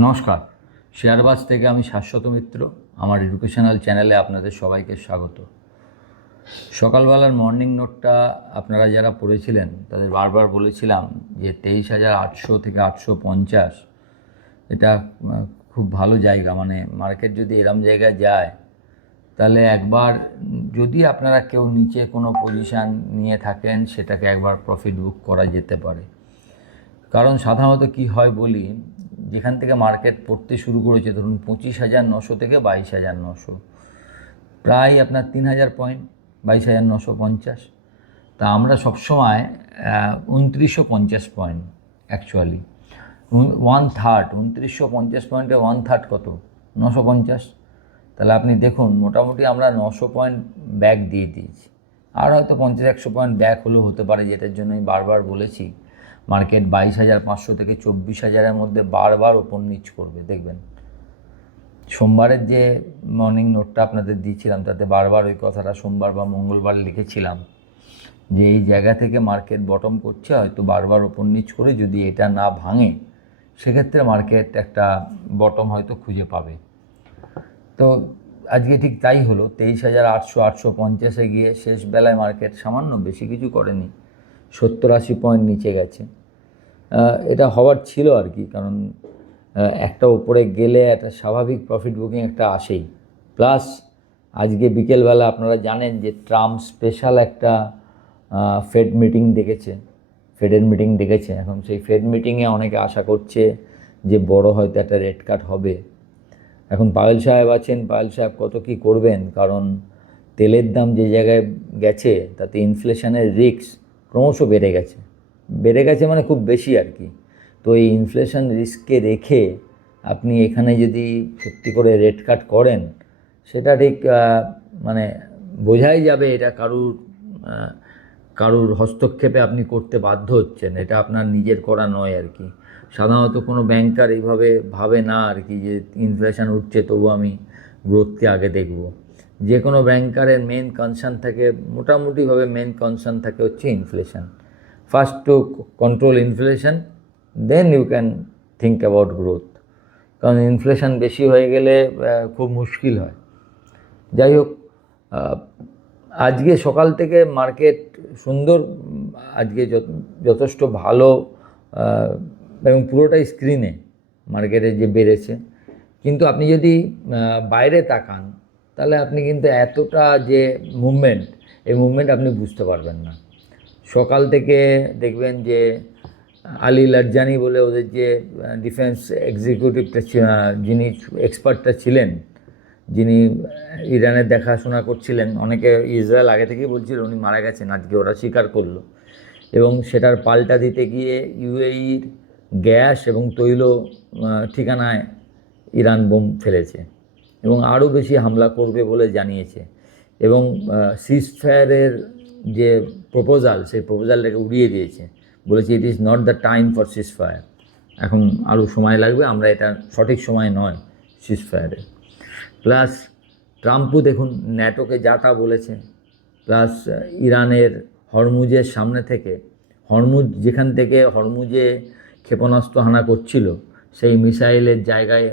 নমস্কার, শেয়ারবাজ থেকে আমি শাশ্বত মিত্র। আমার এডুকেশনাল চ্যানেলে আপনাদের সবাইকে স্বাগত। সকালবেলার মর্নিং নোটটা আপনারা যারা পড়েছিলেন তাদের বারবার বলেছিলাম যে 23,800 থেকে 850 এটা খুব ভালো জায়গা। মানে মার্কেট যদি এরম জায়গায় যায় তাহলে একবার যদি আপনারা কেউ নিচে কোনো পজিশান নিয়ে থাকেন সেটাকে একবার প্রফিট বুক করা যেতে পারে। কারণ সাধারণত কি হয় বলি, যেখান থেকে মার্কেট পড়তে শুরু করেছে ধরুন 25,900 থেকে 22,900, প্রায় আপনার 3,000 পয়েন্ট, 22,950। তা আমরা সবসময় 2950 পয়েন্ট, অ্যাকচুয়ালি 1/3, 2950 পয়েন্টে 1/3 কত? 950। তাহলে আপনি দেখুন মোটামুটি আমরা 900 পয়েন্ট ব্যাক দিয়ে দিয়েছি। আর হয়তো 50-100 পয়েন্ট ব্যাক হলেও হতে পারে, যেটার জন্য আমি বারবার বলেছি মার্কেট 22,500 থেকে 24,000-এর মধ্যে বারবার ওপর নিচ করবে। দেখবেন সোমবারের যে মর্নিং নোটটা আপনাদের দিয়েছিলাম তাতে বারবার ওই কথাটা সোমবার বা মঙ্গলবার লিখেছিলাম যে এই জায়গা থেকে মার্কেট বটম করছে, হয়তো বারবার ওপর নিচ করে যদি এটা না ভাঙে সেক্ষেত্রে মার্কেট একটা বটম হয়তো খুঁজে পাবে। তো আজকে ঠিক তাই হলো। 23,800, 850-এ গিয়ে শেষ বেলায় মার্কেট সামান্য, বেশি কিছু করেনি, 70-80 পয়েন্ট নিচে গেছে। এটা হওয়ার ছিল আর কি, কারণ একটা উপরে গেলে একটা স্বাভাবিক প্রফিট বুকিং একটা আসেই। প্লাস আজকে বিকেলবেলা আপনারা জানেন যে ট্রাম্প স্পেশাল একটা ফেড মিটিং ডেকেছে, ফেডের মিটিং ডেকেছে। এখন সেই ফেড মিটিংয়ে অনেকে আশা করছে যে বড় হয়তো একটা রেট কাট হবে। এখন পায়েল সাহেব আছেন, পায়েল সাহেব কত কী করবেন, কারণ তেলের দাম যে জায়গায় গেছে তাতে ইনফ্লেশনের রিস্ক ক্রমশ বেড়ে গেছে মানে খুব বেশি আর কি। তো এই ইনফ্লেশন রিস্ককে রেখে আপনি এখানে যদি সত্যি করে রেট কাট করেন সেটা ঠিক মানে বোঝাই যাবে এটা কারুর হস্তক্ষেপে আপনি করতে বাধ্য হচ্ছেন, এটা আপনার নিজের করা নয় আর কি। সাধারণত কোনো ব্যাংকার এইভাবে ভাবে না আর কি, যে ইনফ্লেশন উঠছে তবু আমি গ্রোথকে আগে দেখব। যে কোনো ব্যাংকারের মেন কনসার্ন থাকে, মোটামুটিভাবে মেন কনসার্ন থাকে হচ্ছে inflation. First to control inflation, then you can think about growth. কারণ ইনফ্লেশন বেশি হয়ে গেলে খুব মুশকিল হয়। যাই হোক, আজকে সকাল থেকে মার্কেট সুন্দর, আজকে যথেষ্ট ভালো, এবং পুরোটাই স্ক্রিনে মার্কেটে যে বেড়েছে। কিন্তু আপনি যদি বাইরে তাকান তাহলে আপনি কিন্তু এতটা যে মুভমেন্ট, এই মুভমেন্ট আপনি বুঝতে পারবেন না। সকাল থেকে দেখবেন যে আলী লারজানি বলে ওদের যে ডিফেন্স এক্সিকিউটিভটা, যিনি এক্সপার্টটা ছিলেন, যিনি ইরানের দেখাশোনা করছিলেন, অনেকে ইসরায়েল আগে থেকেই বলছিল উনি মারা গেছেন, আজকে ওরা স্বীকার করলো। এবং সেটার পাল্টা দিতে গিয়ে ইউএইর গ্যাস এবং তৈল ঠিকানায় ইরান বোম ফেলেছে এবং আরও বেশি হামলা করবে বলে জানিয়েছে। এবং সিজফায়ারের যে প্রপোজাল, সেই প্রপোজালটাকে উড়িয়ে দিয়েছে, বলেছে it is not the time for ceasefire, এখন আরও সময় লাগবে, আমরা এটা সঠিক সময় নয় সিজফায়ারের। প্লাস ট্রাম্পও দেখুন ন্যাটোকে যা তা বলেছে। প্লাস ইরানের হরমুজের সামনে থেকে, যেখান থেকে হরমুজে ক্ষেপণাস্ত্র হানা করছিল সেই মিসাইলের জায়গায়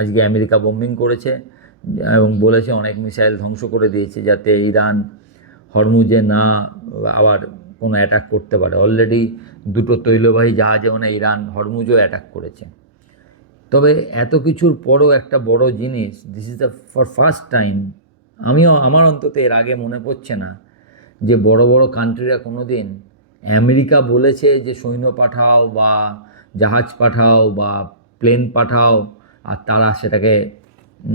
আজকে আমেরিকা বোম্বিং করেছে এবং বলেছে অনেক মিসাইল ধ্বংস করে দিয়েছে, যাতে ইরান হরমুজে না আবার কোনো অ্যাটাক করতে পারে। অলরেডি 2টো তৈলবাহী জাহাজে মানে ইরান হরমুজও অ্যাটাক করেছে। তবে এত কিছুর পরও একটা বড় জিনিস, this is the for first time, আমার অন্তত এর আগে মনে পড়ছে না যে বড় বড় কান্ট্রিরা কোনো দিন আমেরিকা বলেছে যে সৈন্য পাঠাও বা জাহাজ পাঠাও বা প্লেন পাঠাও আর তারা সেটাকে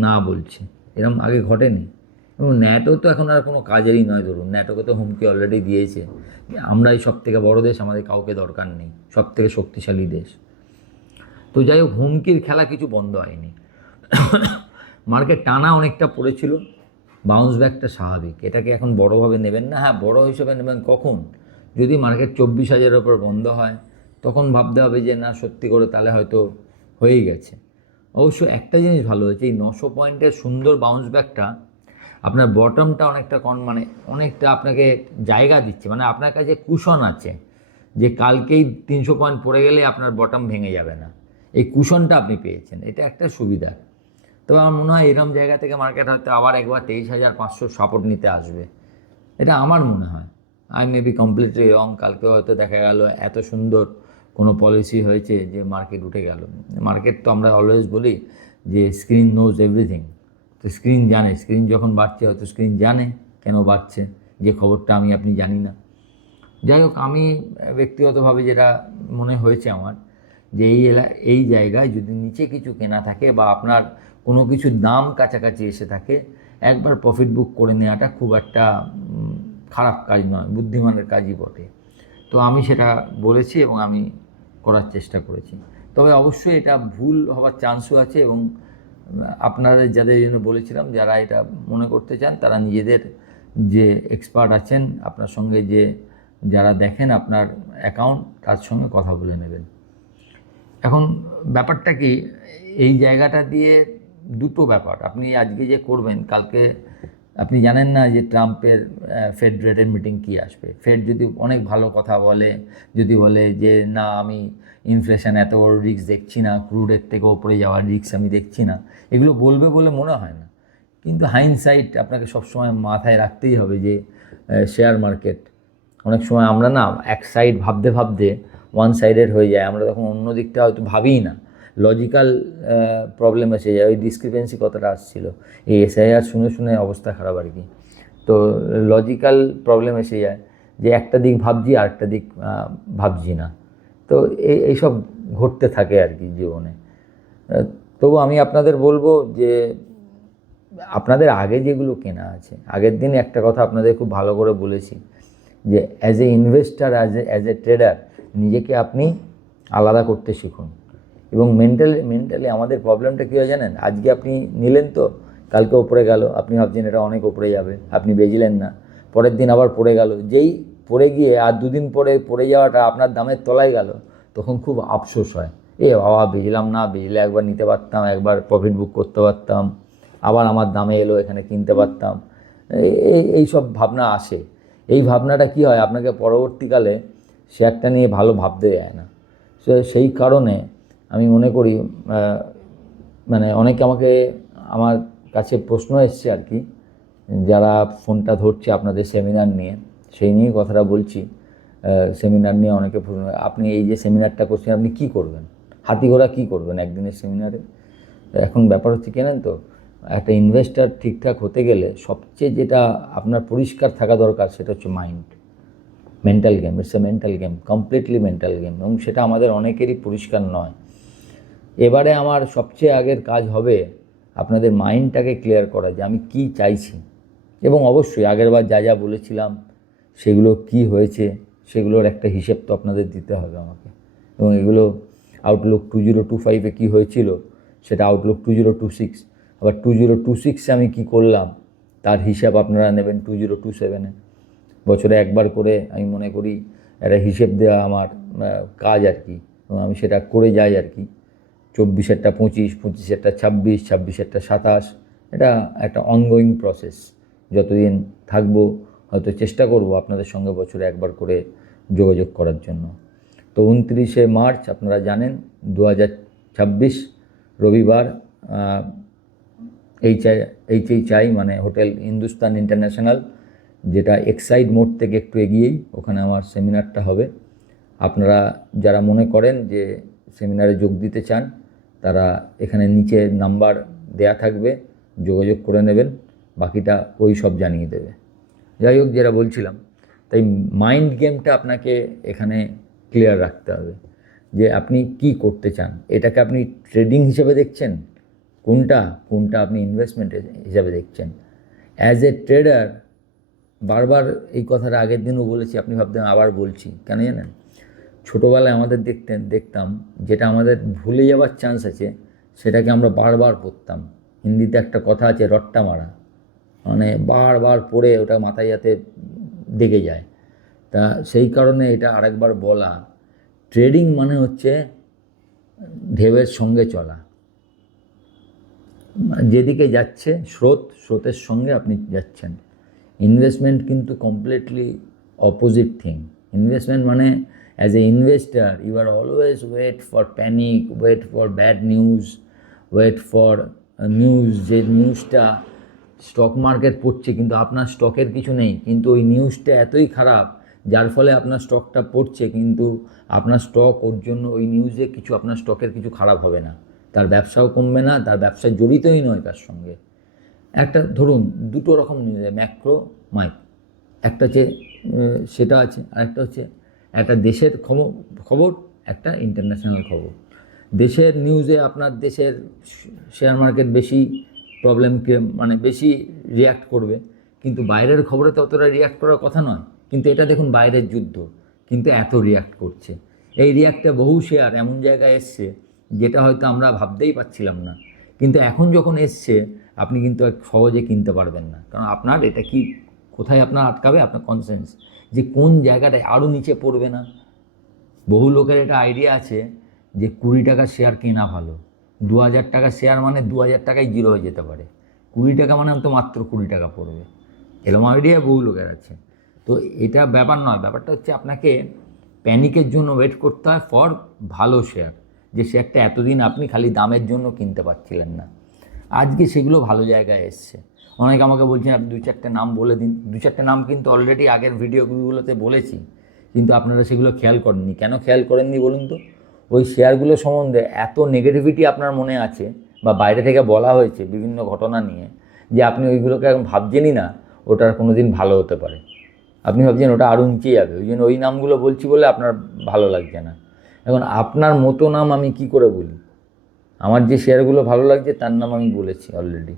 না বলছে, এরকম আগে ঘটেনি। এবং ন্যাটো তো এখন আর কোনো কাজেরই নয়। ধরুন ন্যাটোকে তো হুমকি অলরেডি দিয়েছে যে আমরাই সব থেকে বড় দেশ, আমাদের কাউকে দরকার নেই, সব থেকে শক্তিশালী দেশ। তো যাই হোক, হুমকির খেলা কিছু বন্ধ হয়নি। মার্কেট টানা অনেকটা পড়েছিল, বাউন্স ব্যাকটা স্বাভাবিক, এটাকে এখন বড়োভাবে নেবেন না। হ্যাঁ, বড় হিসেবে নেবেন কখন, যদি মার্কেট 24,000-এর ওপর বন্ধ হয় তখন ভাবতে হবে যে না সত্যি করে তাহলে হয়তো হয়েই গেছে। অবশ্য একটা জিনিস ভালো হয়েছে, এই 900 পয়েন্টের সুন্দর বাউন্স ব্যাকটা আপনার বটমটা অনেকটা আপনাকে জায়গা দিচ্ছে, মানে আপনার কাছে কুশন আছে যে কালকেই 300 পয়েন্ট পড়ে গেলে আপনার বটম ভেঙে যাবে না। এই কুশনটা আপনি পেয়েছেন, এটা একটা সুবিধা। তবে আমার মনে হয় এরকম জায়গা থেকে মার্কেট হয়তো আবার একবার 23,500 সাপোর্ট নিতে আসবে, এটা আমার মনে হয়। আই মে বি কমপ্লিটলি রং, কালকে হয়তো দেখা গেল এত সুন্দর কোনো পলিসি হয়েছে যে মার্কেট উঠে গেল। মার্কেট তো আমরা অলওয়েজ বলি যে স্ক্রিন নোজ এভরিথিং, তো স্ক্রিন জানে, স্ক্রিন যখন বাড়ছে হয়তো স্ক্রিন জানে কেন বাড়ছে, যে খবরটা আমি আপনি জানি না। যাই হোক, আমি ব্যক্তিগতভাবে যেটা মনে হয়েছে আমার, যে এই জায়গায় যদি নিচে কিছু কেনা থাকে বা আপনার কোনো কিছুর দাম কাছাকাছি এসে থাকে, একবার প্রফিট বুক করে নেওয়াটা খুব একটা খারাপ কাজ নয়, বুদ্ধিমানের কাজই বটে। তো আমি সেটা বলেছি এবং আমি করার চেষ্টা করেছি। তবে অবশ্যই এটা ভুল হওয়ার চান্সও আছে, এবং আপনারা যাদের জন্য বলেছিলাম, যারা এটা মনে করতে চান তারা নিজেদের যে এক্সপার্ট আছেন আপনার সঙ্গে, যে যারা দেখেন আপনার অ্যাকাউন্ট, তার সঙ্গে কথা বলে নেবেন। এখন ব্যাপারটা কি, এই জায়গাটা দিয়ে দুটো ব্যাপার, আপনি আজকে যে করবেন, কালকে আপনি জানেন না যে ট্রাম্পের ফেড রেটের মিটিং কী আসবে। ফেড যদি অনেক ভালো কথা বলে, যদি বলে যে না আমি ইনফ্লেশন এত বড় রিস্ক দেখছি না, ক্রুডের থেকে ওপরে যাওয়ার রিস্ক আমি দেখছি না, এগুলো বলবে বলে মনে হয় না। কিন্তু হাইন্ডসাইট আপনাকে সবসময় মাথায় রাখতেই হবে যে শেয়ার মার্কেট অনেক সময় আমরা না এক সাইড ভাবতে ভাবতে ওয়ান সাইডেড হয়ে যায়, আমরা তখন অন্য দিকটা হয়তো ভাবিই না, লজিক্যাল প্রবলেম এসে যায়। ওই ডিসক্রিপেন্সি কতটা আসছিল এই এসআইআর শুনে শুনে অবস্থা খারাপ আর কি। তো লজিক্যাল প্রবলেম এসে যায় যে একটা দিক ভাবছি আর একটা দিক ভাবছি না। তো এইসব ঘটতে থাকে আর কি জীবনে। তবু আমি আপনাদের বলবো যে আপনাদের আগে যেগুলো কেনা আছে, আগের দিন একটা কথা আপনাদের খুব ভালো করে বলেছি যে as a investor, as a tedder নিজেকে আপনি আলাদা করতে শিখুন। এবং মেন্টালি আমাদের প্রবলেমটা কী হয় জানেন, আজকে আপনি নিলেন তো, কালকে ওপরে গেল, আপনি ভাবছেন এটা অনেক ওপরে যাবে, আপনি বেচলেন না, পরের দিন আবার পড়ে গেল, যেই পড়ে গিয়ে আর দুদিন পরে পড়ে যাওয়াটা আপনার দামের তলায় গেল, তখন খুব আফসোস হয়, এ বাবা বেচলাম না, বেচলে একবার নিতে পারতাম, একবার প্রফিট বুক করতে পারতাম, আবার আমার দামে এলো, এখানে কিনতে পারতাম। এই সব ভাবনা আসে। এই ভাবনাটা কি হয়, আপনাকে পরবর্তীকালে শেয়ারটা নিয়ে ভালো ভাবতে দেয় না। সেই কারণে আমি মনে করি, মানে অনেকে আমার কাছে প্রশ্ন এসছে আর কি, যারা ফোনটা ধরছে আপনাদের সেমিনার নিয়ে, সেই নিয়ে কথাটা বলছি। সেমিনার নিয়ে অনেকে আপনি এই যে সেমিনারটা করছেন আপনি কী করবেন, হাতি ঘোড়া কী করবেন একদিনের সেমিনারে। এখন ব্যাপার হচ্ছে কেনেন তো, একটা ইনভেস্টার ঠিকঠাক হতে গেলে সবচেয়ে যেটা আপনার পরিষ্কার থাকা দরকার সেটা হচ্ছে mind. Mental game, it's a mental game, completely mental game, এবং সেটা আমাদের অনেকেরই পরিষ্কার নয়। এবারে আমার সবচেয়ে আগের কাজ হবে আপনাদের মাইন্ডটাকে ক্লিয়ার করা, যে আমি কি চাইছি, এবং অবশ্যই আগেরবার যা যা বলেছিলাম সেগুলো কি হয়েছে সেগুলোর একটা হিসেব তো আপনাদের দিতে হবে আমাকে। এবং এগুলো আউটলুক 2025-এ কী হয়েছিল সেটা আউটলুক 2026, আবার 2026-এ আমি কি করলাম তার হিসাব আপনারা নেবেন 2027-এ। বছরে একবার করে আমি মনে করি একটা হিসেব দেওয়া আমার কাজ আর কি, এবং আমি সেটা করে যাই আর কি। 24-এরটা 25, 25-এরটা 26, 26-এরটা 27, এটা একটা অনগোয়িং প্রসেস। যতদিন থাকবো হয়তো চেষ্টা করব আপনাদের সঙ্গে বছরে একবার করে যোগাযোগ করার জন্য। তো 29শে মার্চ আপনারা জানেন 2026 রবিবার, HHI মানে হোটেল হিন্দুস্তান ইন্টারন্যাশনাল, যেটা এক্সাইড মোড় থেকে একটু এগিয়েই, ওখানে আমার সেমিনারটা হবে। আপনারা যারা মনে করেন যে সেমিনারে যোগ দিতে চান তারা এখানে নিচে নাম্বার দেয়া থাকবে, যোগাযোগ করে নেবেন, বাকিটা ওই সব জানিয়ে দেবে। যাই হোক, যেটা বলছিলাম, তাই মাইন্ড গেমটা আপনাকে এখানে ক্লিয়ার রাখতে হবে যে আপনি কি করতে চান। এটাকে আপনি ট্রেডিং হিসেবে দেখছেন কোনটা আপনি ইনভেস্টমেন্ট হিসাবে দেখছেন। অ্যাজ এ ট্রেডার, বারবার এই কথাটা আগের দিনও বলেছি, আপনি ভাবতেন আবার বলছি কেন জানেন, ছোটোবেলায় আমাদের দেখতাম যেটা আমাদের ভুলে যাওয়ার চান্স আছে সেটাকে আমরা বারবার পড়তাম। হিন্দিতে একটা কথা আছে, রট্টা মারা, মানে বারবার পড়ে ওটা মাথায় যাতে দেখে যায়। তা সেই কারণে এটা আরেকবার বলা, ট্রেডিং মানে হচ্ছে ঢেউয়ের সঙ্গে চলা, যেদিকে যাচ্ছে স্রোতের সঙ্গে আপনি যাচ্ছেন। ইনভেস্টমেন্ট কিন্তু কমপ্লিটলি অপোজিট থিং। ইনভেস্টমেন্ট মানে As an investor, you are always wait for panic, wait for bad news, wait for news, যে নিউজটা স্টক মার্কেট পড়ছে কিন্তু আপনার স্টকের কিছু নেই, কিন্তু ওই নিউজটা এতই খারাপ যার ফলে আপনার স্টকটা পড়ছে, কিন্তু আপনার স্টক ওর জন্য ওই নিউজে কিছু আপনার স্টকের কিছু খারাপ হবে না, তার ব্যবসাও কমবে না, তার ব্যবসা জড়িতই নয় তার সঙ্গে। একটা ধরুন দুটো রকম নিউজ, ম্যাক্রো মাইক, একটা হচ্ছে সেটা আছে, আর একটা হচ্ছে একটা দেশের খবর, একটা ইন্টারন্যাশনাল খবর। দেশের নিউজে আপনার দেশের শেয়ার মার্কেট বেশি প্রবলেমকে মানে বেশি রিয়্যাক্ট করবে, কিন্তু বাইরের খবরে তো অতটা রিয়্যাক্ট করার কথা নয়। কিন্তু এটা দেখুন বাইরের যুদ্ধ, কিন্তু এত রিয়্যাক্ট করছে। এই রিয়্যাক্টে বহু শেয়ার এমন জায়গায় এসছে যেটা হয়তো আমরা ভাবতেই পারছিলাম না, কিন্তু এখন যখন এসছে আপনি কিন্তু সহজে কিনতে পারবেন না, কারণ আপনার এটা কি কোথায় আপনার আটকাবে, আপনার কনসেন্স যে কোন জায়গাটায় আরও নিচে পড়বে না। বহু লোকের এটা আইডিয়া আছে যে 20 টাকার শেয়ার কেনা ভালো, 2000 টাকার শেয়ার মানে 2000 টাকায় জিরো হয়ে যেতে পারে, 20 টাকা মানে তো মাত্র 20 টাকা পড়বে, এরকম আইডিয়া বহু লোকের আছে। তো এটা ব্যাপার নয়, ব্যাপারটা হচ্ছে আপনাকে প্যানিকের জন্য ওয়েট করতে হয় ফর ভালো শেয়ার, যে শেয়ারটা এতদিন আপনি খালি দামের জন্য কিনতে পারছিলেন না, আজকে সেগুলো ভালো জায়গায় এসছে। অনেকে আমাকে বলছেন আপনি 2-4টে নাম বলে দিন, 2-4টে নাম কিন্তু অলরেডি আগের ভিডিওগুলোতে বলেছি, কিন্তু আপনারা সেগুলো খেয়াল করেননি। কেন খেয়াল করেননি বলুন তো? ওই শেয়ারগুলো সম্বন্ধে এত নেগেটিভিটি আপনার মনে আছে বা বাইরে থেকে বলা হয়েছে বিভিন্ন ঘটনা নিয়ে, যে আপনি ওইগুলোকে এখন ভাবছেনই না ওটার কোনো দিন ভালো হতে পারে, আপনি ভাবছেন ওটা আরও নিচে যাবে, ওই জন্য ওই নামগুলো বলছি বলে আপনার ভালো লাগছে না। এখন আপনার মতো নাম আমি কি করে বলি? আমার যে শেয়ারগুলো ভালো লাগছে তার নাম আমি বলেছি অলরেডি,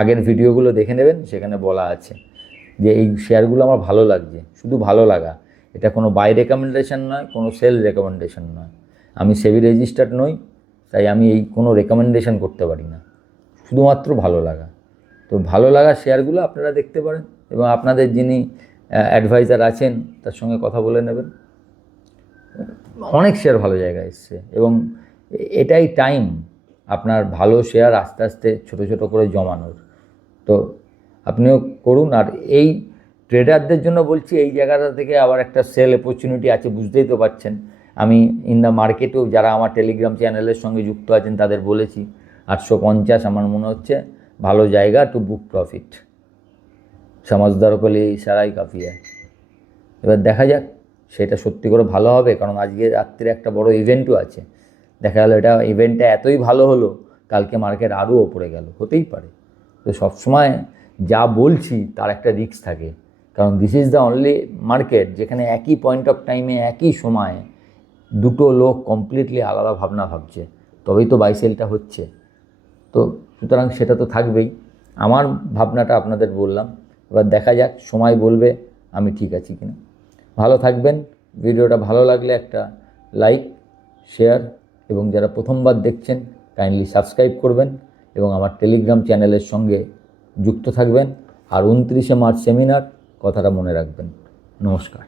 আগের ভিডিওগুলো দেখে নেবেন, সেখানে বলা আছে যে এই শেয়ারগুলো আমার ভালো লাগছে, শুধু ভালো লাগা, এটা কোনো বাই রেকমেন্ডেশন নয়, কোনো সেল রেকমেন্ডেশন নয়। আমি সেবি রেজিস্টার্ড নই, তাই আমি এই কোনো রেকমেন্ডেশন করতে পারি না, শুধুমাত্র ভালো লাগা। তো ভালো লাগা শেয়ারগুলো আপনারা দেখতে পারেন এবং আপনাদের যিনি অ্যাডভাইজার আছেন তার সঙ্গে কথা বলে নেবেন। অনেক শেয়ার ভালো জায়গায় এসছে এবং এটাই টাইম আপনার ভালো শেয়ার আস্তে আস্তে ছোটো ছোটো করে জমানোর। তো আপনিও করুন। আর এই ট্রেডারদের জন্য বলছি, এই জায়গাটা থেকে আবার একটা সেল অপরচুনিটি আছে, বুঝতেই তো পারছেন। আমি ইন দ্য মার্কেটেও যারা আমার টেলিগ্রাম চ্যানেলের সঙ্গে যুক্ত আছেন তাদের বলেছি 850 আমার মনে হচ্ছে ভালো জায়গা টু বুক প্রফিট, সমাজদার করলে ইশারাই কাফি হয়। এবার দেখা যাক সেটা সত্যি করে ভালো হবে, কারণ আজকে রাত্রে একটা বড় ইভেন্টও আছে। দেখা গেলো এটা ইভেন্টটা এতই ভালো হলো কালকে মার্কেট আরও ওপরে গেল, হতেই পারে। তো সবসময় যা বলছি তার একটা রিস্ক থাকে, কারণ this is the only market যেখানে একই পয়েন্ট অফ টাইমে একই সময়ে দুটো লোক কমপ্লিটলি আলাদা ভাবনা ভাবছে, তবেই তো বাই সেলটা হচ্ছে। তো সুতরাং সেটা তো থাকবেই। আমার ভাবনাটা আপনাদের বললাম, এবার দেখা যাক সময় বলবে আমি ঠিক আছি কিনা। ভালো থাকবেন। ভিডিওটা ভালো লাগলে একটা লাইক, শেয়ার এবং যারা প্রথমবার দেখছেন কাইন্ডলি সাবস্ক্রাইব করবেন এবং আমার টেলিগ্রাম চ্যানেলের সঙ্গে যুক্ত থাকবেন। আর 29শে মার্চ সেমিনার, কথাটা মনে রাখবেন। নমস্কার।